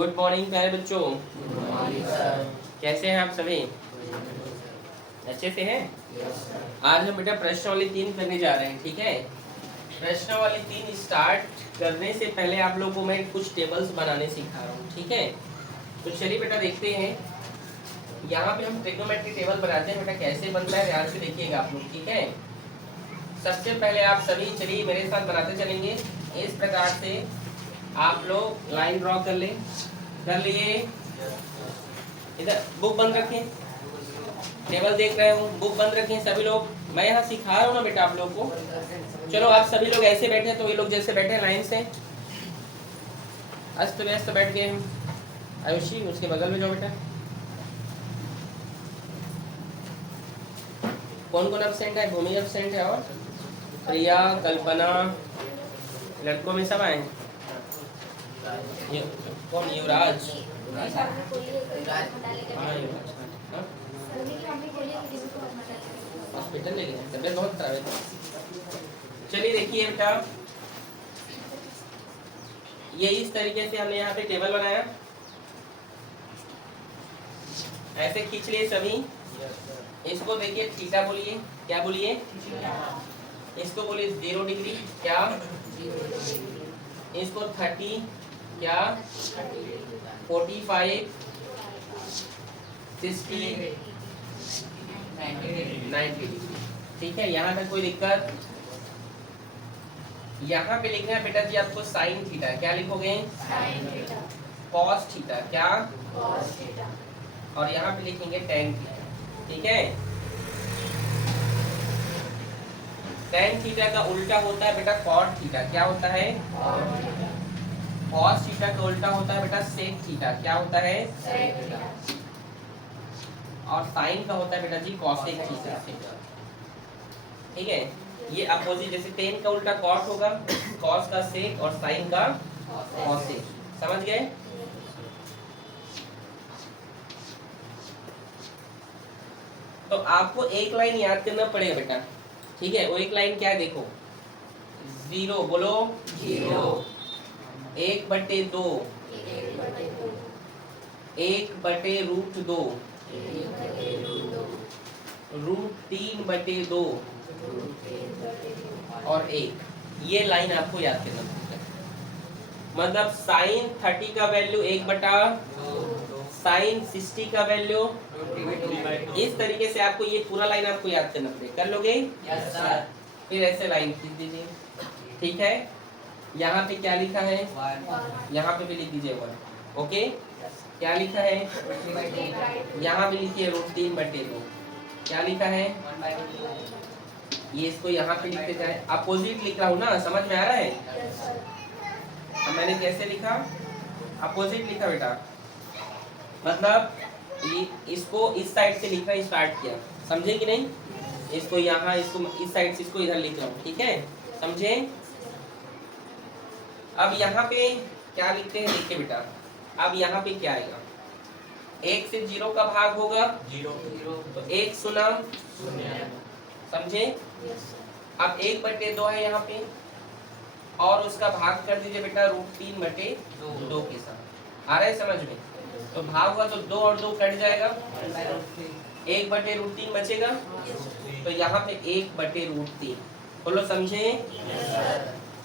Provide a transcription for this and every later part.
Good morning प्यारे बच्चों। कैसे हैं आप सभी? अच्छे से हैं? आज हम बेटा प्रश्नावली 3 करने जा रहे हैं, ठीक है। प्रश्नावली 3 स्टार्ट करने से पहले आप लोगों को मैं कुछ टेबल्स बनाने सिखा रहा हूँ, ठीक है। तो चलिए बेटा देखते हैं। यहाँ पे हम ट्रिग्नोमेट्री टेबल बनाते हैं बेटा, कैसे बनता है ध्यान से देखिएगा आप लोग, ठीक है। सबसे पहले आप सभी चलिए मेरे साथ बनाते चलेंगे। इस प्रकार से आप लोग लाइन ड्रॉ कर लें। कर लिए? इधर बुक बंद रखें, टेबल देख रहे हो, बुक बंद रखें सभी लोग। मैं यहाँ सिखा रहा हूँ ना बेटा आप लोग को। चलो आप सभी लोग ऐसे बैठे तो ये लोग जैसे बैठे लाइन से अस्त व्यस्त बैठ गए हम। आयुषी उसके बगल में जाओ बेटा। कौन कौन एब्सेंट है? भूमि एब्सेंट है और प्रिया, कल्पना, लड़कों में सब आए। कौन? युवराज। हॉस्पिटल ले गए, तबियत बहुत खराब है। चलिए देखिए बेटा, ये इस तरीके से हमने यहाँ पे टेबल बनाया। ऐसे खींच लिए सभी। इसको देखिए थीटा बोलिए। क्या बोलिए? इसको बोलिए 0 डिग्री। क्या? इसको 30। क्या? 45, 60, 90 डिग्री। ठीक है, यहाँ तक कोई दिक्कत? यहाँ पे लिखना है बेटा जी आपको साइन थीटा। क्या लिखोगे? Cos theta. क्या? और यहाँ पे लिखेंगे टेन थीटा। ठीक है। टेन थीटा का उल्टा होता है बेटा कॉट थीटा। क्या होता है? कॉस थीटा का उल्टा होता है बेटा सेक थीटा। क्या होता है? और साइन का होता है बेटा जी कॉसेक थीटा। ठीक है, ये अपोजिट, जैसे टेन का उल्टा कॉट होगा, कॉस का सेक और साइन का कॉसेक। समझ गए? तो आपको एक लाइन याद करना पड़ेगा बेटा, ठीक है। वो एक लाइन क्या है देखो, 0 बोलो, 1/2, 1/√2, √3/2 और 1। ये लाइन आपको याद करना पड़ेगा। मतलब साइन 30 का वैल्यू 1/2, साइन 60 का वैल्यू। इस तरीके से आपको ये पूरा लाइन आपको याद करना पड़ेगा। कर लोगे? Yes sir. फिर ऐसे लाइन खींच दीजिए। ठीक है, यहाँ पे क्या लिखा है? यहाँ पे भी लिख दीजिए 1। ओके, क्या लिखा है? यहाँ भी लिखिए √3/2। क्या लिखा है? ये इसको यहाँ पे लिखते जाए। अपोजिट लिख रहा हूँ ना, समझ में आ रहा है? अब मैंने कैसे लिखा? अपोजिट लिखा बेटा, मतलब इसको इस साइड से लिखना स्टार्ट किया। समझे कि नहीं? इसको यहाँ, इसको इस साइड से, इसको इधर लिख रहा हूँ। ठीक है, समझे? अब यहाँ पे क्या लिखते हैं देखिए बेटा। अब यहाँ पे क्या आएगा? 1 से 0 का भाग होगा 0, तो 1 सुना, समझे? अब 1/2 है यहाँ पे, और उसका भाग कर दीजिए बेटा √3/2 के साथ। आ रहा है समझ में? तो भाग हुआ तो 2 और 2 कट जाएगा, 1/√3 बचेगा। तो यहाँ पे 1/√3 बोलो, समझे?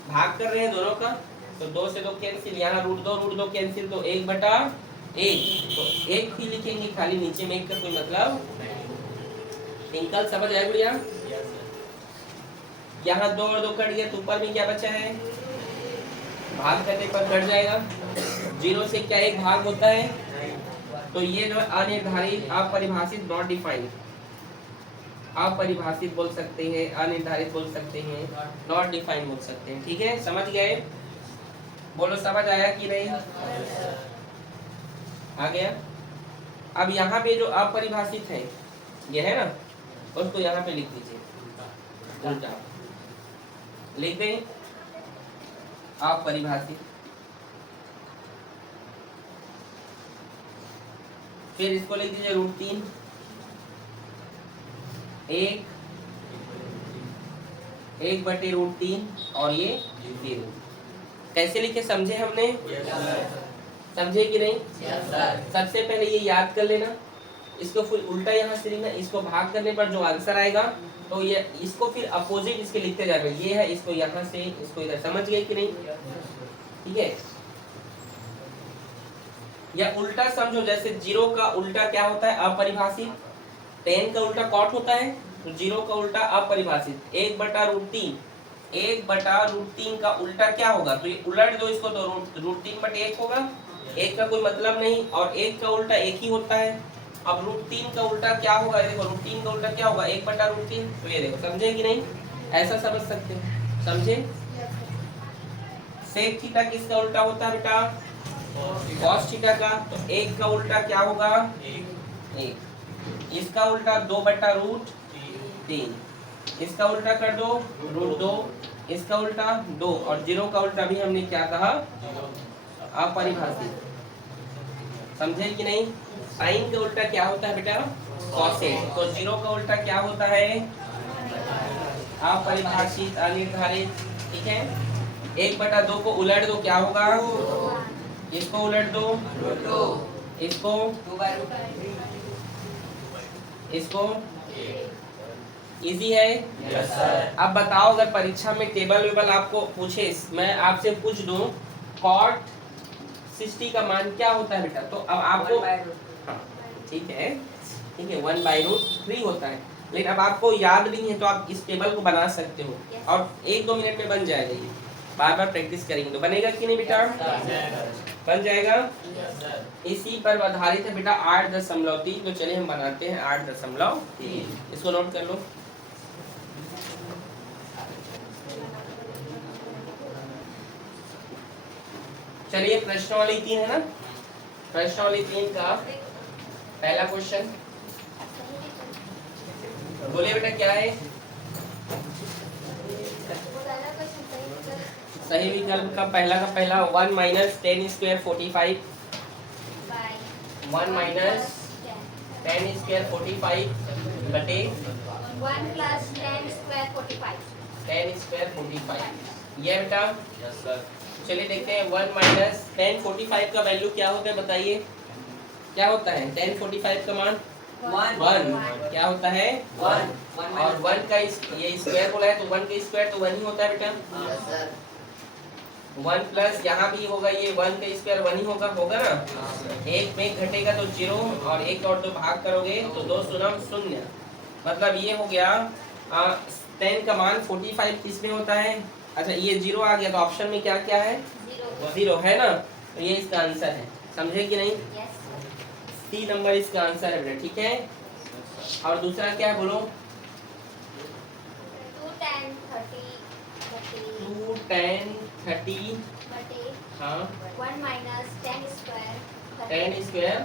भाग कर रहे हैं दोनों का, तो 2 से 2 कैंसिल, यहाँ √2 कैंसिल, तो 1/1। तो 1 ही लिखेंगे खाली, नीचे में 1 का कोई मतलब। टिंकल समझ आया बढ़िया? यहाँ 2 और 2 कट गया, तो ऊपर में क्या बचा है? भाग करने पर कट जाएगा। 0 से क्या एक भाग होता है? तो ये जो अनिर्धारित, अपरिभाषित, नॉट डिफाइंड, अपरिभाषित बोल सकते हैं, अनिर्धारित बोल सकते हैं, नॉट डिफाइंड बोल सकते हैं। ठीक है, समझ गए? बोलो समझ आया कि नहीं? आ गया? अब यहाँ पे जो अपरिभाषित है, ये है ना, उसको यहाँ पे लिख दीजिए उल्टा। लिख दें अपरिभाषित। फिर इसको लिख दीजिए √3, 1/√3 और ये 0। कैसे लिखे समझे हमने? समझे कि नहीं? Yes sir. सबसे पहले ये याद कर लेना, इसको फिर उल्टा यहाँ से लिखना, इसको भाग करने पर जो आंसर आएगा तो ये इसको फिर अपोजिट इसके लिखते जाएगा, ये है इसको यहाँ से इसको इधर, समझ गए कि नहीं? ठीक है। या उल्टा समझो, जैसे 0 का उल्टा क्या होता है? अपरिभाषित। 10 का उल्टा कॉट होता है, तो 0 का उल्टा अपरिभाषित। 1/√3, 1/√3 का उल्टा क्या होगा? तो ये उलट दो इसको, तो √3/1 होगा। 1 का कोई मतलब नहीं, और 1 का उल्टा 1 ही होता है। अब √3 का उल्टा क्या होगा? देखो √3 का उल्टा क्या होगा? 1/√3। तो ये देखो, समझे कि नहीं? ऐसा समझ सकते हो, समझे? सेक थीटा किसका उल्टा होता है बेटा? कॉस थीटा का। तो 1 का उल्टा क्या होगा? 1। इसका उल्टा 2/√3। इसका उल्टा कर दो √2। इसका उल्टा 2, और 0 का उल्टा भी हमने क्या कहा? अपरिभाषित। समझे कि नहीं? साइन का उल्टा क्या होता है बेटा? कॉसेक। तो 0 का उल्टा क्या होता है? अपरिभाषित, अनिर्धारित। ठीक है। 1/2 को उलट दो, क्या होगा? इसको उलट दो, इसको, इसको। इजी है? Yes sir. अब बताओ, अगर परीक्षा में टेबल वेबल आपको पूछे, मैं आपसे पूछ दूं कॉट 60 का मान क्या होता है बेटा? तो अब आपको, हाँ ठीक है, ठीक है, 1/√3 होता है। लेकिन अब आपको याद नहीं है तो आप इस टेबल को बना सकते हो, और 1-2 मिनट में बन जाएगा। ये बार बार प्रैक्टिस करेंगे तो बनेगा कि नहीं बेटा? बन जाएगा। इसी पर आधारित है बेटा 8.3। तो चलिए हम बनाते हैं 8.3। इसको नोट कर लो। चलिए प्रश्नावली 3 है ना, प्रश्नावली 3 का पहला क्वेश्चन बोलिए बेटा, क्या है? सही विकल्प का पहला 1 - 10² 45। 1 - 10² 45 बटे 1 + 10² 45। 10² 45। ये बेटा, यस सर। चलिए देखते हैं 1 - 10 45 का वैल्यू क्या होता है? बताइए क्या होता है? 10 45 का मान 1 क्या होता है? 1। और 1 का ये स्क्वायर बोला है, तो 1 का स्क्वायर तो 1 ही होता है बेटा। Yes sir. 1 प्लस यहाँ भी होगा, ये 1 का स्क्वायर 1 ही होगा, होगा ना? एक में घटेगा तो 0, और 1 और 2 भाग करोगे तो 2 शून्य 0। मतलब ये हो गया 10 का मान 45 किस में होता है? अच्छा ये 0 आ गया, तो ऑप्शन में क्या क्या है? 0 है ना, तो ये इसका आंसर है। समझे कि नहीं? C नंबर इसका आंसर है बेटा। ठीक है, और दूसरा क्या है बोलो? 2 10 30 2 10 30 हाँ 1 - 10² 10²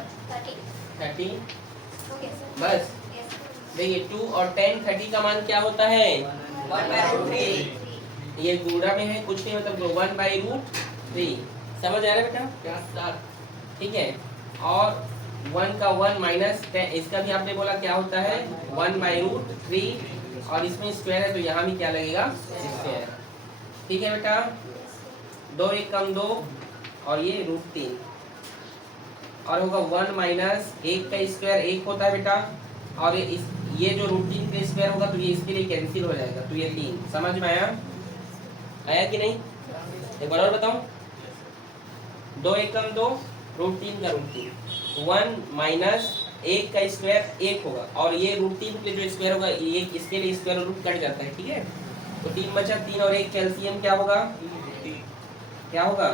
30। बस देखिए 2 और 10 30 का मान क्या होता है? 1/√3। ये गुणा में है, कुछ नहीं, मतलब 1/√3। समझ आ रहा है बेटा? Yes sir. ठीक है, और 1 का 1 माइनस 10, इसका भी आपने बोला क्या होता है? 1/√3, और इसमें स्क्वायर है तो यहाँ भी क्या लगेगा? स्क्वायर। ठीक है बेटा, 2 × 1 = 2, और ये √3, और होगा 1 माइनस 1 का स्क्वायर 1 होता है बेटा, और ये जो √3 का स्क्वायर होगा तो ये इसके लिए कैंसिल हो जाएगा, तो ये 3। समझ में आया? आया कि नहीं? एक बार और बताऊं, 2 × 1 = 2, √3 का √3। 1 माइनस 1 का स्क्वायर 1 होगा, और ये √3 के लिए जो स्क्वायर होगा ये इसके लिए स्क्वायर रूट कट जाता है। ठीक है, तो 3 बचा, 3 और 1 कैल्शियम क्या होगा? क्या होगा?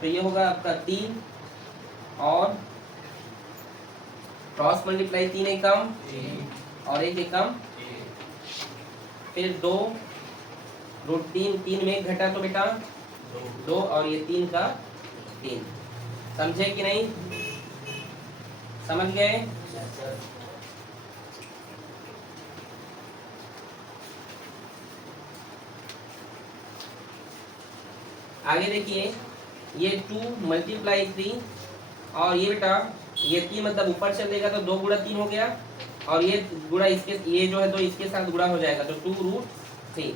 तो ये होगा आपका 3, और क्रॉस मल्टीप्लाई 3 एकम और 1 एकम, फिर 2 √3, 3 में घटा तो बेटा 2, और ये 3 का 3। समझे कि नहीं? समझ गए? आगे देखिए, ये 2 × 3, और ये बेटा ये 3 मतलब ऊपर चलेगा तो 2 × 3 हो गया, और ये गुणा इसके, ये जो है तो इसके साथ गुणा हो जाएगा, तो 2√3।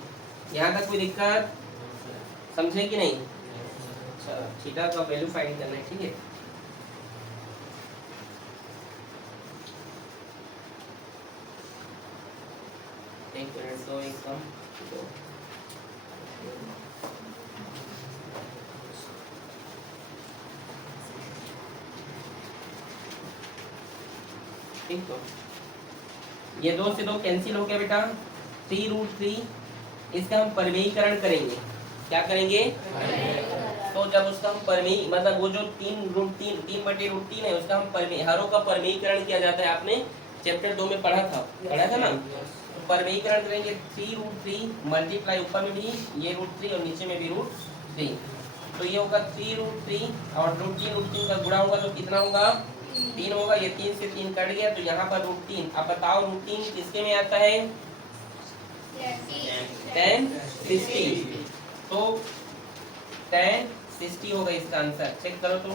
यहाँ तक कोई दिक्कत? समझे कि नहीं? अच्छा, थीटा का वैल्यू फाइंड करना है, ठीक है। एक मिनट दो, एकदम दो। ठीक, तो ये 2 से 2 कैंसिल हो गया बेटा, 3√3। इसका हम परिमेयीकरण करेंगे। क्या करेंगे? तो जब उसका हम परिमेय मतलब वो जो 3√3 है उसका हम परिमेय हरों का परिमेयीकरण किया जाता है। आपने चैप्टर 2 में पढ़ा था ना। तो परिमेयीकरण करेंगे, 3√3 मल्टीप्लाई ऊपर में भी ये √3 और नीचे में भी √3। तो ये होगा 3√3 और √3 का गुणा होगा तो कितना होगा? 3 होगा। ये 3 से 3 कट गया तो यहाँ पर √3। अब बताओ √3 किसके में आता है? tan 60। तो tan 60 होगा इसका आंसर। चेक करो तो,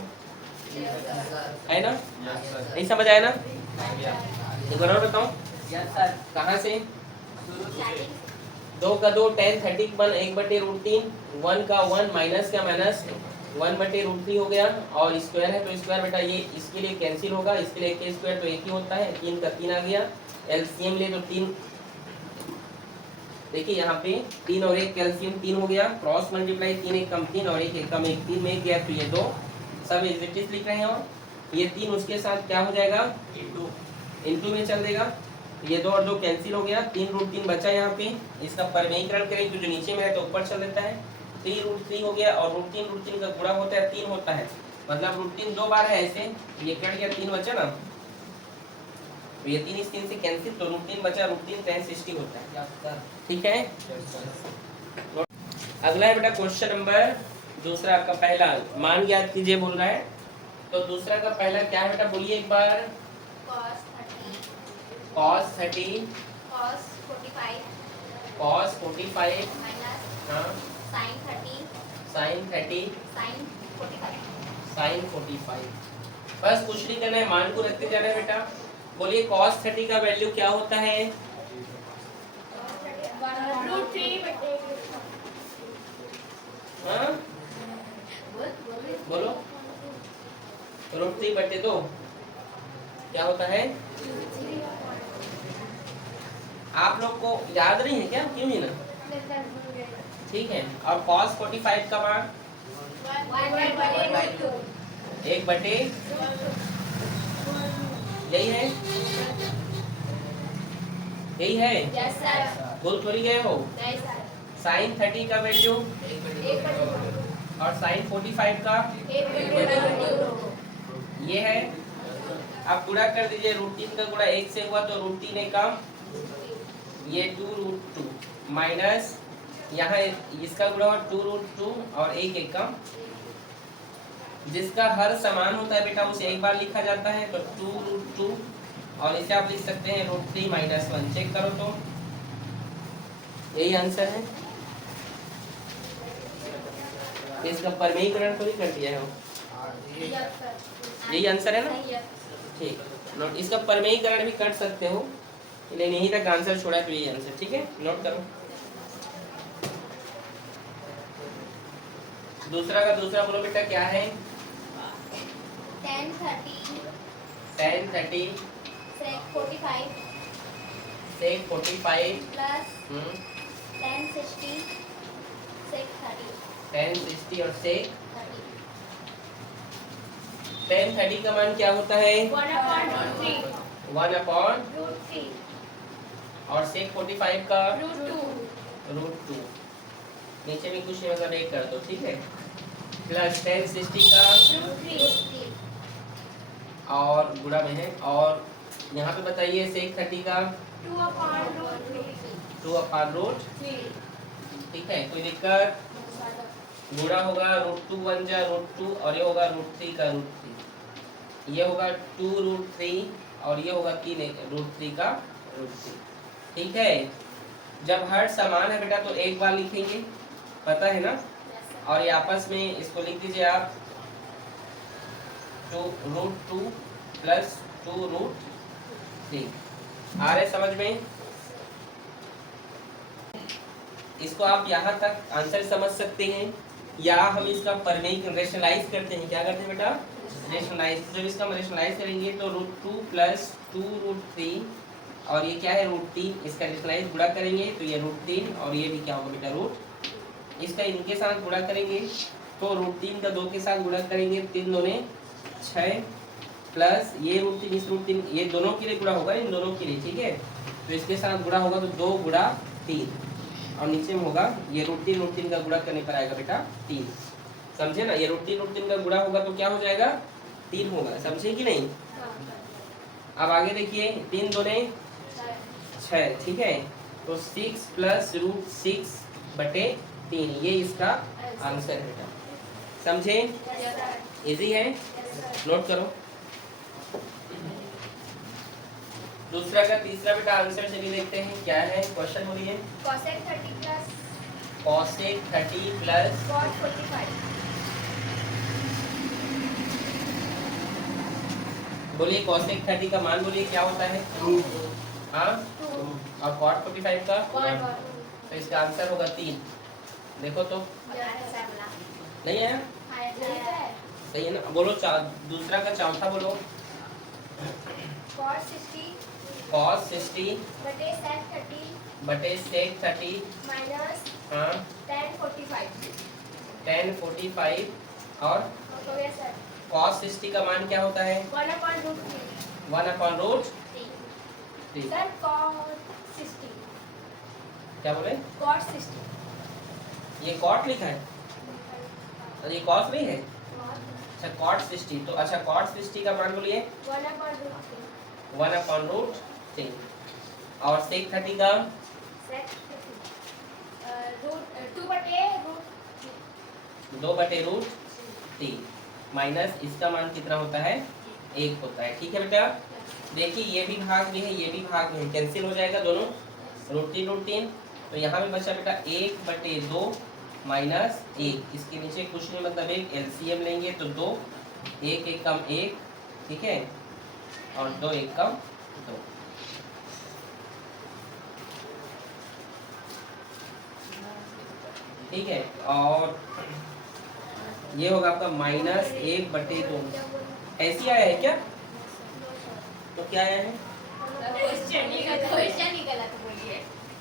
है ना? नहीं समझ आया ना? एक बार और बताओ। Yes sir. कहाँ से? 2 का 2 tan 30 बन 1/√3, 1 का 1 माइनस का माइनस 1/√3 हो गया। और स्क्वायर है तो स्क्वायर बेटा ये इसके लिए कैंसिल होगा, इसके लिए के स्क्वायर तो एक ही होता है, 3 का 3 आ गया। एलसीएम ले तो 3, देखिए यहाँ पे 3 और 1 कैल्शियम 3 हो गया। क्रॉस मल्टीप्लाई 3 एक कम 3 और 1 एक कम 1, 3 में 1 गया तो ये 2 सब इज इट इज लिख रहे हैं। और ये 3 उसके साथ क्या हो जाएगा? इनटू में चल देगा। ये 2 और 2 कैंसिल हो गया, 3√3 बचा यहाँ पे। इसका परिमेयीकरण करें तो जो नीचे में है तो ऊपर चल देता है, 3√3 हो गया। और √3 का गुणा होता है 3 होता है, मतलब √3 2 बार है ऐसे, ये कट गया 3 बचा ना, तो ये 3 इस 3 से कैंसिल तो √3 बचा, √3 tan 60 होता है। ठीक है। अगला है बेटा क्वेश्चन नंबर दूसरा आपका पहला मान याद कीजिए बोल रहा है। तो दूसरा का पहला क्या है बेटा बोलिए एक बार। cos 30 cos 45 cos 45 minus हाँ sin 30 sin 30 sin 45। sin 45। बस कुछ नहीं करना है, मान को रखते जाना है बेटा। बोलिए cos 30 का वैल्यू क्या होता है? हाँ बोलो, √3/2 क्या होता है? आप लोग को याद नहीं है क्या? क्यों नहीं ना? ठीक है। और cos 45 का मान 1/, यही है, यही है। Yes sir। बोल थोड़ी गए हो। Yes sir। sin 30 का वैल्यू और sin 45 का ये है। आप गुणा कर दीजिए, √3 का गुणा 1 से हुआ तो √3 एक कम, ये 2√2 माइनस यहाँ इसका गुणा हुआ 2√2 और 1 एक कम। जिसका हर समान होता है बेटा उसे एक बार लिखा जाता है, तो 2√2 और इसे आप लिख सकते हैं √3 - 1। चेक करो तो यही आंसर है। इसका परिमेयीकरण तो नहीं कर दिया है वो, यही आंसर है ना? ठीक, नोट। इसका परिमेयीकरण भी कर सकते हो, लेकिन यहीं तक आंसर छोड़ा तो यही आंसर। ठीक है, नोट करो। दूसरा का दूसरा बोलो बेटा क्या है? tan 30 tan 30 sec 45 sec 45 plus tan 60 sec 30 tan 60 और sec 30। tan 30 का मान क्या होता है? 1/√3 1/√3 और sec 45 का √2। नीचे में कुछ नहीं मतलब एक कर दो, ठीक है। प्लस tan 60 का √3 और गुणा में है। और यहाँ पे बताइए sec 30 का 2/√3। ठीक है, कोई दिक्कत? गुणा होगा √2 1 जा √2 और ये होगा √3 का √3। ये होगा 2√3 और ये होगा 3 का √3। ठीक है। जब हर समान है बेटा तो एक बार लिखेंगे, पता है ना? और ये आपस में इसको लिख दीजिए आप 2√2 प्लस 2√3। आ रहे समझ में? इसको आप यहाँ तक आंसर समझ सकते हैं। या हम इसका परमेक रेशनलाइज करते हैं, क्या करते हैं बेटा, रेशनलाइज। जब इसका हम रेशनलाइज करेंगे तो √2 + 2√3 और ये क्या है √3, इसका रेशनलाइज गुणा करेंगे तो ये √3 और ये भी क्या होगा बेटा रूट, इसका इनके साथ गुणा करेंगे तो √3 का 2 के साथ गुणा करेंगे, 3 दूने 6 प्लस ये √3 इस √3, ये दोनों के लिए गुणा होगा, इन दोनों के लिए, ठीक है। तो इसके साथ गुणा होगा तो 2 गुणा 3 और नीचे में होगा ये √3 का गुणा करने पर आएगा बेटा 3, समझे ना। ये √3 का गुणा होगा तो क्या हो जाएगा 3 होगा, समझे कि नहीं। अब आगे देखिए 3 दूने 6, ठीक है। तो 6 + √6/3 ये इसका आंसर है बेटा, समझे। इजी है, नोट करो। दूसरा का तीसरा बेटा आंसर चलिए देखते हैं क्या है, क्वेश्चन बोलिए। cosec 30 plus cosec 30 plus cot 45 बोलिए cosec 30 का मान बोलिए क्या होता है, हाँ, 2 और cot 45 का, 1 तो इसका आंसर होगा 3। देखो तो नहीं आया, सही है ना। बोलो दूसरा का चौथा बोलो। cot 60 cos 60 बटे sec 30 बटे sec 30, minus हाँ, tan 45 tan 45 और हो गया सर। cos 60 का मान क्या होता है 1/√3 1/√3। सर cot 60 क्या बोले, cot 60 ये cot लिखा है और ये cos नहीं है, अच्छा cot 60, तो अच्छा cot 60 का मान बोलिए 1/√3 1/√3 और sec 30 का sec 2/√3 माइनस इसका मान कितना होता है 1 होता है, ठीक है बेटा। देखिए ये भी भाग में है, ये भी भाग में है, कैंसिल हो जाएगा दोनों, √3 तो यहाँ में बचा बेटा 1/2 माइनस 1, इसके नीचे कुछ नहीं मतलब 1, एलसीएम लेंगे तो 2, 1 1 कम 1, ठीक है, और 2 1 कम 2। ठीक है, और ये होगा आपका -1/2। ऐसी आया है क्या, तो क्या आया है क्वेश्चन ही गलत बोलिए।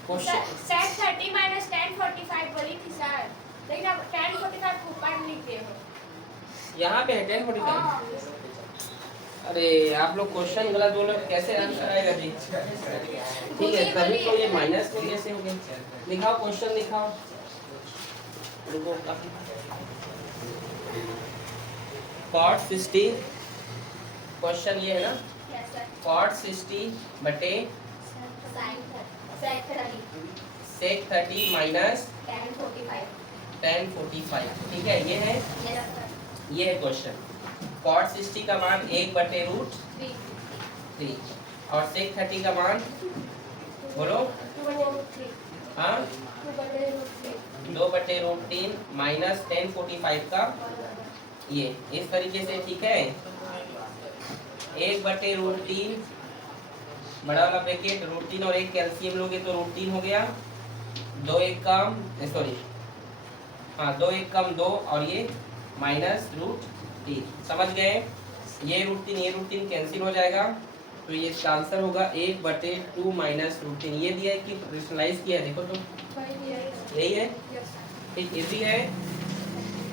क्वेश्चन, sec 30 minus tan 45 बोली थी सर, लेकिन अब tan 45 को ऊपर लिखते हो। यहाँ पे है 1045। अरे आप लोग क्वेश्चन गलत बोलो, कैसे आंसर आएगा जी। ठीक है, तभी तो ये माइनस में कैसे हो गया, दिखाओ क्वेश्चन दिखाओ, रुको। cot 60 क्वेश्चन ये है ना, Yes sir। cot 60 बटे sec 30 sec 30 minus tan 45। tan 45, ठीक है, ये है, Yes sir। ये है क्वेश्चन। cot 60 का मान 1/√3 3 और sec 30 का मान बोलो, 2/√3 हाँ, 2/√3 2/√3 माइनस tan 45 का ये इस तरीके से, ठीक है। 1/√3 बड़ा वाला ब्रैकेट, √3 और 1 कैल्शियम लोगे तो √3 हो गया, 2 1 कम, सॉरी हाँ 2 1 कम 2 और ये -√3, समझ गए। ये √3 कैंसिल हो जाएगा, तो ये इसका आंसर होगा 1/2 -√3। ये दिया है कि रेशनलाइज किया है, देखो तो यही है, ठीक, इजी है।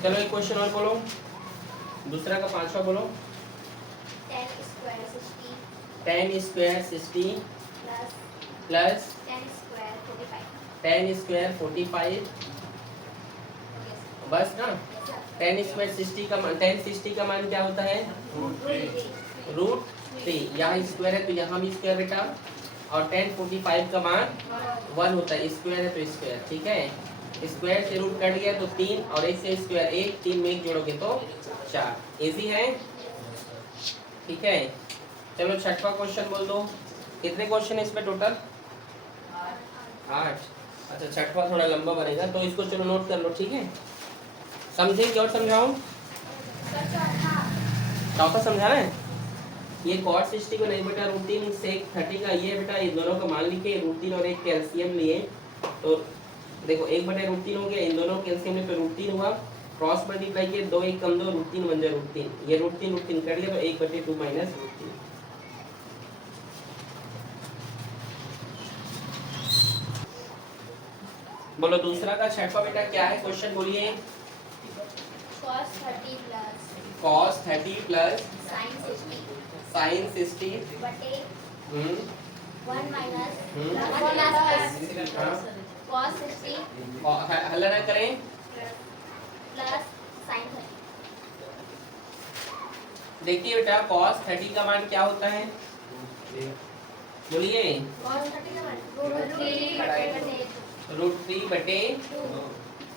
चलो एक क्वेश्चन और बोलो, दूसरा का पांचवा बोलो। tan square 60 tan square 60 plus plus tan square 45। tan square 45, बस ना। Yes sir। tan स्क्वायर 60 का मान, tan 60 का मान क्या होता है √3, यहाँ स्क्वायर है तो यहाँ भी स्क्वायर बेटा, और tan 45 का मान 1 होता है, स्क्वायर है तो स्क्वायर, ठीक है। स्क्वायर से रूट कट गया तो 3 और 1 से स्क्वायर 1, 3 में 1 जोड़ोगे तो 4, इजी है, ठीक है। चलो छठवा क्वेश्चन बोल दो, कितने क्वेश्चन है इसमें टोटल 8। अच्छा छठवा थोड़ा लंबा बनेगा तो इसको चलो नोट कर लो, ठीक है। समझे कि और समझाऊं, चौथा समझाना है। ये cot 60 को नहीं बेटा, √3 sec 30 का ये बेटा, ये दोनों का मान लिखे, √3 और 1 कैल्शियम लिए तो देखो 1/√3 हो गया, इन दोनों कैल्शियम में पे √3 हुआ, क्रॉस मल्टीप्लाई किए, 2 1 कम 2, √3 बन जाए √3, ये √3 कर लिया तो 1/2 माइनस √3। बोलो दूसरा का छठवां बेटा क्या है, क्वेश्चन बोलिए। cos 30 plus cos 30 plus sin 60 sin 60 बटे हम्म 1 minus हम्म। 1 plus हाँ, cos 60 हल ना करें। plus sin 30 देखिए बेटा cos 30 का मान क्या होता है, बोलिए। cos 30 का मान √3/2 √3 बटे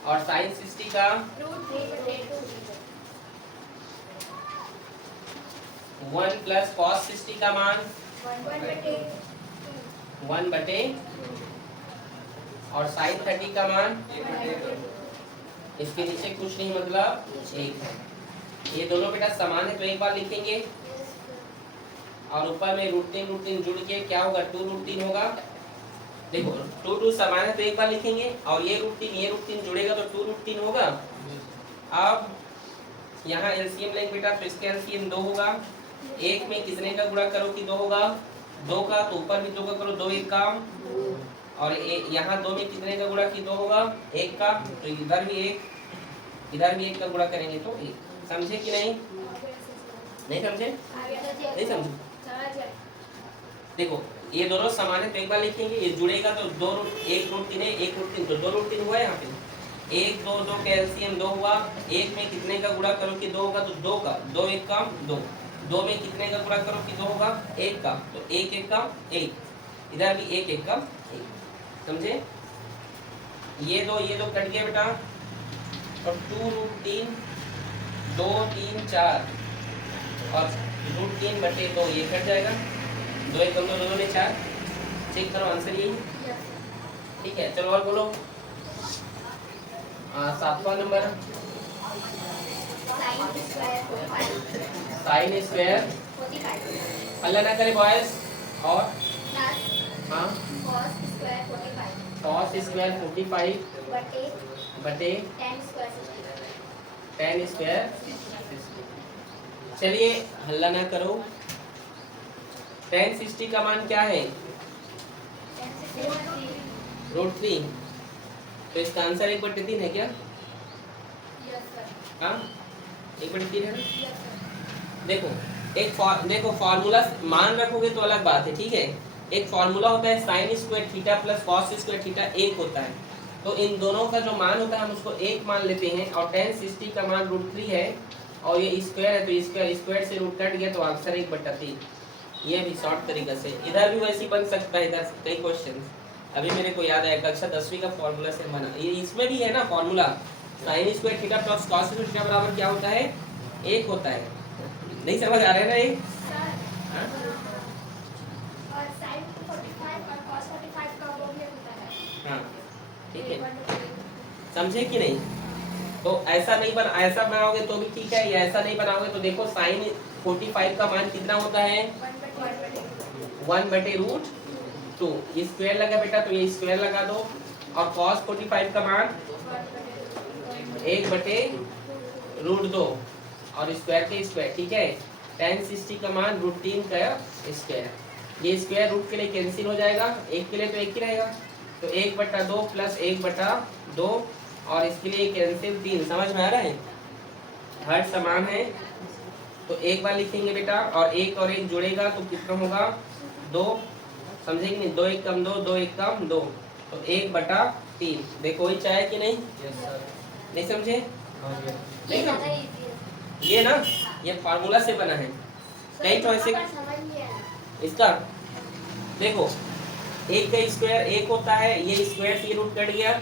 और sin 60 का √3/2 1 प्लस cos 60 का मान 1/2 1 बटे और sin 30 का मान, इसके नीचे कुछ नहीं मतलब 1 है। ये दोनों बेटा समान है तो एक बार लिखेंगे और ऊपर में √3 जुड़ के क्या होगा 2√3 होगा। देखो 2 समान है तो एक बार लिखेंगे और ये √3 जुड़ेगा तो 2√3 होगा। अब यहाँ एलसीएम लेंगे बेटा तो इसका एलसीएम 2 होगा। एक में कितने का गुणा करो कि 2 होगा, 2 का, तो ऊपर भी 2 का करो, 2 1 का, और यहाँ 2 में कितने का गुणा कि 2 होगा 1 का, तो इधर भी 1 का गुणा करेंगे तो 1। समझे कि नहीं, नहीं समझे, नहीं समझे। देखो ये दोनों समान है तो एक बार लिखेंगे, ये जुड़ेगा तो 2 1√3 है, 1√3 तो 2√3 हुआ है। यहाँ पे 1 2 2 का एलसीएम 2 हुआ। एक में कितने का गुणा करो कि 2 होगा तो 2 का, 2 1 का 2, 2 में कितने का गुणा करो कि 2 होगा 1 का, तो 1 1 का 1, इधर भी 1 1 का 1। समझे, ये दो कट गया बेटा और 2√3 2 3 4 और √3 बटे 2 ये कट जाएगा, 2 1 कम 2 2 में 4। चेक करो आंसर यही, ठीक है। चलो और बोलो। 7वां नंबर sin स्क्वायर अल्लाह ना करे बॉयज, और हाँ cos square 45 cos स्क्वायर 45 बटे tan square 60 tan स्क्वायर। चलिए हल्ला ना करो, tan 60 का मान क्या है √3, तो इसका आंसर 1/3 है क्या, हाँ 1/3 है ना। देखो देखो फॉर्मूला मान रखोगे तो अलग बात है, ठीक है। एक फॉर्मूला होता है sin square theta plus cos square theta 1 होता है, तो इन दोनों का जो मान होता है हम उसको 1 मान लेते हैं, और tan 60 का मान √3 है और ये स्क्वायर है तो स्क्वायर से रूट कट गया तो आंसर 1/3। ये भी शॉर्ट तरीका से, इधर भी वैसे बन सकता है, इधर कई क्वेश्चन अभी मेरे को याद आया कक्षा 10वीं का फॉर्मूला से बना, ये इसमें भी है ना formula, sin square theta plus cos square theta बराबर क्या होता है 1 होता है। नहीं समझ आ रहा है ना ये, हाँ? और sin 45 और cos 45 का वर्ग होता है। हाँ ठीक है, समझे कि नहीं। तो ऐसा नहीं बना, ऐसा बनाओगे तो भी ठीक है, या ऐसा नहीं बनाओगे तो देखो sin 45 का मान कितना होता है 1/√2, ये स्क्वायर लगा बेटा तो ये स्क्वायर लगा दो, और cos 45 का मान 1/√2 और स्क्वायर के स्क्वायर, ठीक है। tan 60 का मान √3 का स्क्वायर, ये स्क्वायर रूट के लिए कैंसिल हो जाएगा, एक के लिए तो एक ही रहेगा, तो 1/2 प्लस 1/2 और इसके लिए कैंसिल 3। समझ में आ रहा है, हर समान है तो एक बार लिखेंगे बेटा, और एक जुड़ेगा तो कितना होगा 2। समझे कि नहीं, 2 1 कम 2 2 1 कम 2, तो 1/3। देखो ही चाहे कि नहीं, नहीं समझे, नहीं समझे ये ना, ये फार्मूला से बना है। कई तो ऐसे इसका देखो, एक का स्क्वायर 1 होता है, ये स्क्वायर से रूट कट गया,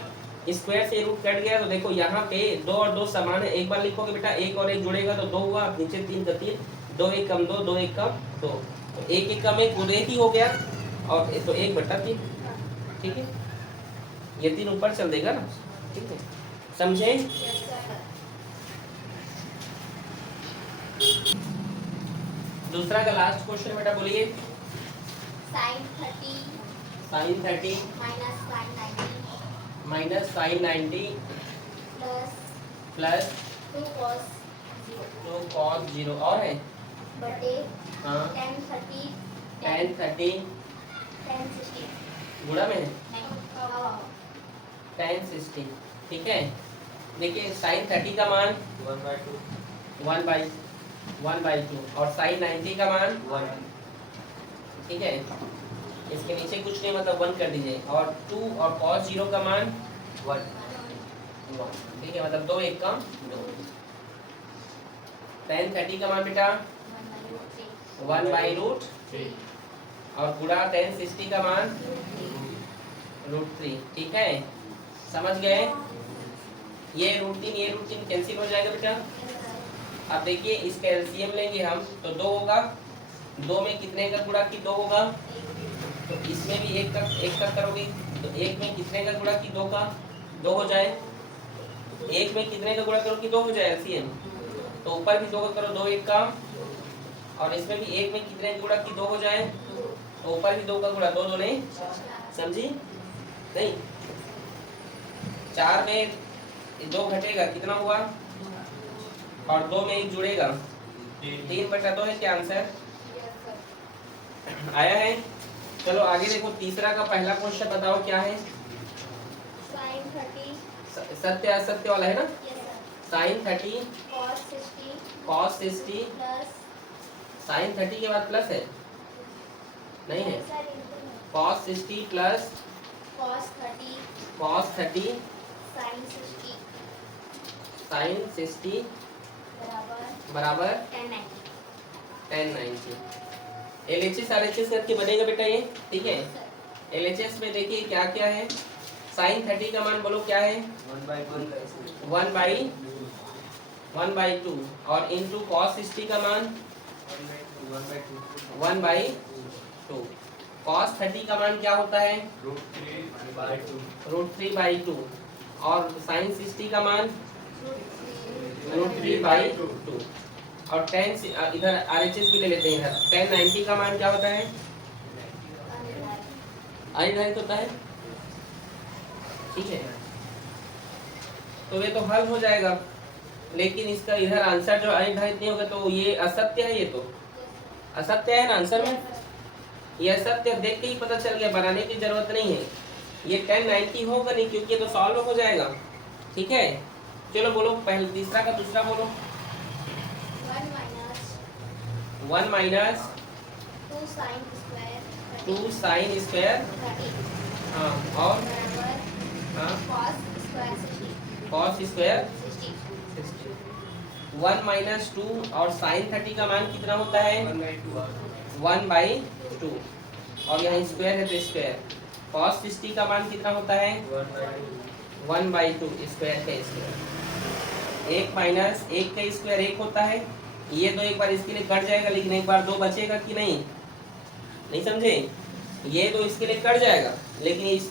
स्क्वायर से रूट कट गया, तो देखो यहाँ पे 2 और 2 समान है, एक बार लिखोगे बेटा, 1 और 1 जुड़ेगा तो 2 हुआ, नीचे 3 का 3, 2 1 कम 2 2 1 कम 2, तो 1 1 कम 1 1 ही हो गया, और तो 1/3, ठीक है। ये 3 ऊपर चल देगा ना, ठीक है, समझे। दूसरा का लास्ट क्वेश्चन बेटा बोलिए। sin 30 sin 30 minus sin 90 minus sin 90 plus plus 2 cos 0 2 cos 0 और है बटे हाँ 10 30 tan 30 10 60 गुणा में है नहीं tan 60 ठीक है। देखिए sin 30 का मान 1/2 और sin 90 का मान ठीक है। इसके नीचे कुछ नहीं मतलब 1 कर दीजिए और 2 और cos 0 का मान 1 ठीक है मतलब 2 1 कम 2। tan 30 का मान बेटा 1/√3 और गुणा tan 60 का मान √3 ठीक है। समझ गए? ये √3 कैंसिल हो जाएगा बेटा। अब देखिए इसका एलसीएम लेंगे हम तो 2 होगा, 2 में कितने का गुणा की 2 होगा, तो इसमें भी एक का करोगे तो 1 में कितने का गुणा की 2 का 2 हो जाए, 1 में कितने का गुणा करो कि 2 हो जाए एलसीएम, तो ऊपर भी 2 का करो 2 1 का, और इसमें भी 1 में कितने का गुणा की 2 हो जाए, तो ऊपर भी 2 का गुणा 2 2 समझी नहीं। 4 में 2 घटेगा कितना हुआ, और 2 में 1 जुड़ेगा 3/2 है क्या आंसर आया है। चलो आगे देखो तीसरा का पहला क्वेश्चन बताओ क्या है। sin 30 सत्य असत्य वाला है ना। sin 30 cos 60 cos 60 plus sin 30 के बाद प्लस है नहीं है, cos 60 plus cos 30 cos 30 sin 60 sin 60 बराबर बराबर 10 90 tan 90। LHS RHS करके बनेगा बेटा ये ठीक है। LHS में देखिए क्या क्या है, sin 30 का मान बोलो क्या है 1/2 और इनटू cos 60 का मान 1/2। cos 30 का मान क्या होता है √3/2 और sin 60 का मान √3/2 और tan इधर RHS भी ले लेते हैं इधर tan 90 का मान क्या होता है अनिर्धारित होता है ठीक है। तो ये तो हल हो जाएगा, लेकिन इसका इधर आंसर जो अनिर्धारित नहीं होगा तो ये असत्य है, ये तो असत्य है ना आंसर में, ये असत्य देख के ही पता चल गया, बनाने की जरूरत नहीं है। ये tan 90 होगा नहीं क्योंकि ये तो सॉल्व हो जाएगा ठीक है। चलो बोलो पहले तीसरा का दूसरा बोलो 1 minus 2 sin square 2 sin square 30 हाँ और बराबर हाँ cos square 60 cos square 60 1 minus 2 और sin 30 का मान कितना होता है 1/2 और यहाँ स्क्वायर है तो स्क्वायर। cos 60 का मान कितना होता है 1/2 स्क्वायर का स्क्वायर। 1 माइनस 1 का स्क्वायर 1 होता है, ये तो एक बार इसके लिए कट जाएगा लेकिन एक बार 2 बचेगा कि नहीं, नहीं समझे, ये तो इसके लिए कट जाएगा लेकिन इस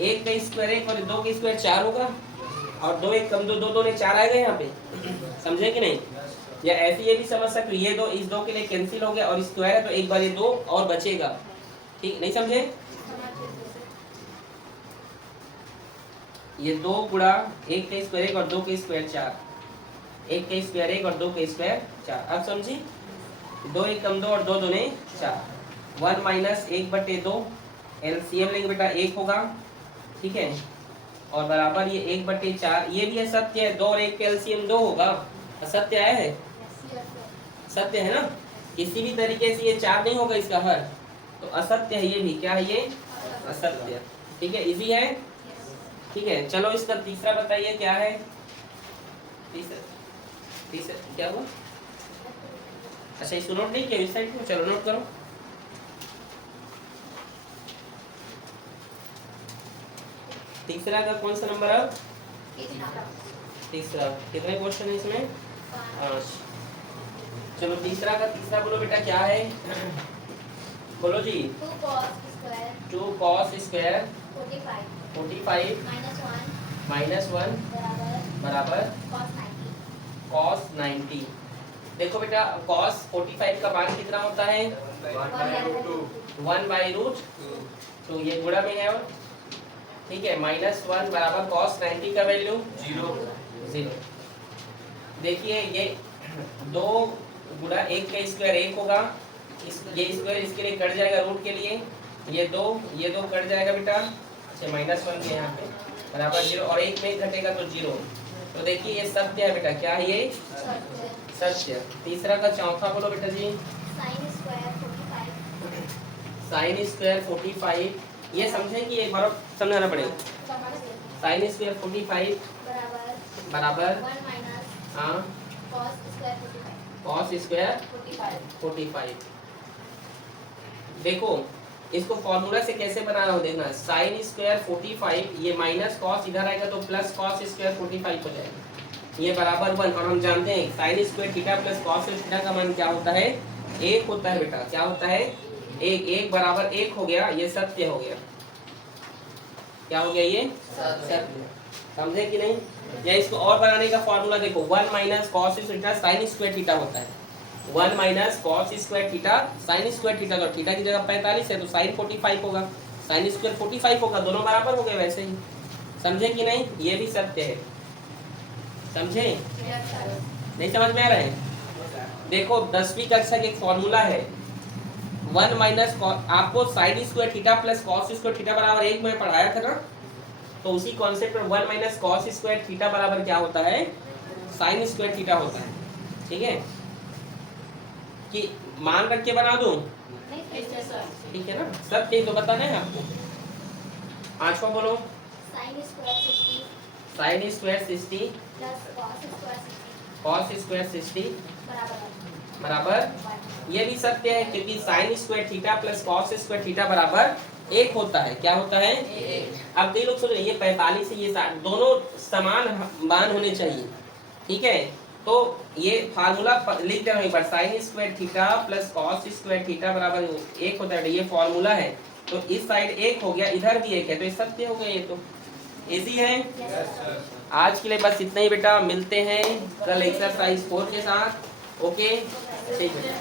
1 का स्क्वायर 1 और 2 का स्क्वायर 4 होगा और 2 1 कम 2 2 2 ने 4 आएगा यहाँ पे, समझे कि नहीं। या ऐसे ये भी समझ सकते हो, ये 2 इस 2 के लिए कैंसिल हो गया और स्क्वायर है तो एक बार ये 2 और बचेगा, ठीक नहीं समझे। ये 2 गुणा 1 का स्क्वायर 1 और 2 का स्क्वायर 4, 1 का स्क्वायर 1 और 2 का स्क्वायर 4, अब समझी 2 1 कम 2 और 2 2 ने 4 1 माइनस 1/2 एलसीएम लेंगे बेटा 1 होगा ठीक है, और बराबर ये 1/4, ये भी असत्य है 2 और 1 का एलसीएम 2 होगा, असत्य आया है सत्य है ना, किसी भी तरीके से ये 4 नहीं होगा इसका हर, तो असत्य है ये भी, क्या है ये असत्य ठीक है। इजी है ठीक है। चलो इसका तीसरा बताइए क्या है, तीसरा क्या हुआ, अच्छा इसको नोट नहीं किया इस साइड को, चलो नोट करो। तीसरा का कौन सा नंबर अब तीसरा, कितने क्वेश्चन है इसमें 5। चलो तीसरा का तीसरा बोलो बेटा क्या है बोलो जी 2 cos square 2 cos square 45 45 minus 1 -1 बराबर बराबर cos 90 cos 90। देखो बेटा cos 45 का मान कितना होता है 1/√2, ये गुणा में है ठीक है, -1 बराबर cos 90 का वैल्यू 0। देखिए ये 2 गुणा 1 का स्क्वायर 1 होगा, ये स्क्वायर इसके लिए कट जाएगा रूट के लिए, ये 2 कट जाएगा बेटा, अच्छा -1 के यहाँ पे बराबर 0 और 1 में घटेगा तो 0। तो देखिए ये सत्य है बेटा, क्या है ये सत्य। तीसरा का चौथा बोलो बेटा जी। साइन स्क्वायर 45, ये समझे कि एक बार समझाना पड़ेगा। साइन स्क्वायर 45 बराबर हाँ कॉस स्क्वायर 45। देखो इसको फॉर्मूला से कैसे बना रहा हूँ देखना, साइन स्क्वायर 45 ये माइनस कॉस इधर आएगा तो प्लस कॉस स्क्वायर 45 हो जाएगा, ये बराबर 1। और हम जानते हैं sign square theta plus cos theta का मान क्या होता है 1 होता है बेटा, क्या होता है 1 बराबर 1 हो गया, ये सत्य हो गया। क्या हो गया ये सत्य, समझे कि नहीं। या इसको और बनाने का फॉर्मूला देखो, 1 minus cos theta sine square theta होता है, 1 minus cos square theta sine square theta, तो थीटा की जगह 45 है तो साइन 45 होगा, साइन स्क्वायर 45 होगा, दोनों बराबर हो गए वैसे ही। समझे कि नहीं, ये भी सत्य है। समझे नहीं, समझ में आ रहा है। देखो 10वीं कक्षा के एक फॉर्मूला है 1 माइनस, आपको sign square theta plus cos square theta बराबर 1 में पढ़ाया था ना, तो उसी कॉन्सेप्ट में 1 माइनस कॉस स्क्वायर थीटा बराबर क्या होता है साइन स्क्वायर थीटा होता है। ठीक है, कि मान रख के बना दूं, ठीक है ना, सब ठीक तो बताना है आपको। पांचवा बोलो, साइन स्क्वायर 60 कॉस स्क्वायर 60 बराबर, ये भी सत्य है क्योंकि sign square theta plus cos square theta बराबर 1 होता है। क्या होता है 1। अब कई लोग सोच रहे हैं ये 45 है ये 60, दोनों समान मान होने चाहिए। ठीक है, तो ये फार्मूला लिख दे रहा हूं एक बार, sine square theta plus cos square theta बराबर 1 होता है, ये फॉर्मूला है। तो इस साइड 1 हो गया, इधर भी 1 है, तो ये सत्य हो गया। ये तो इजी है। आज के लिए बस इतना ही बेटा, मिलते हैं कल एक्सरसाइज 4 के साथ। ओके ठीक है।